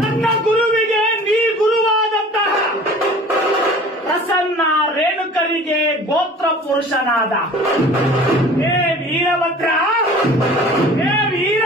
ನನ್ನ ಗುರುವಿಗೆ ನೀ ಗುರುವಾದಂತಹ ಪ್ರಸನ್ನ ರೇಣುಕರಿಗೆ ಗೋತ್ರ ಪುರುಷನಾದ ಹೇ ವೀರಭದ್ರ, ಹೇ ವೀರ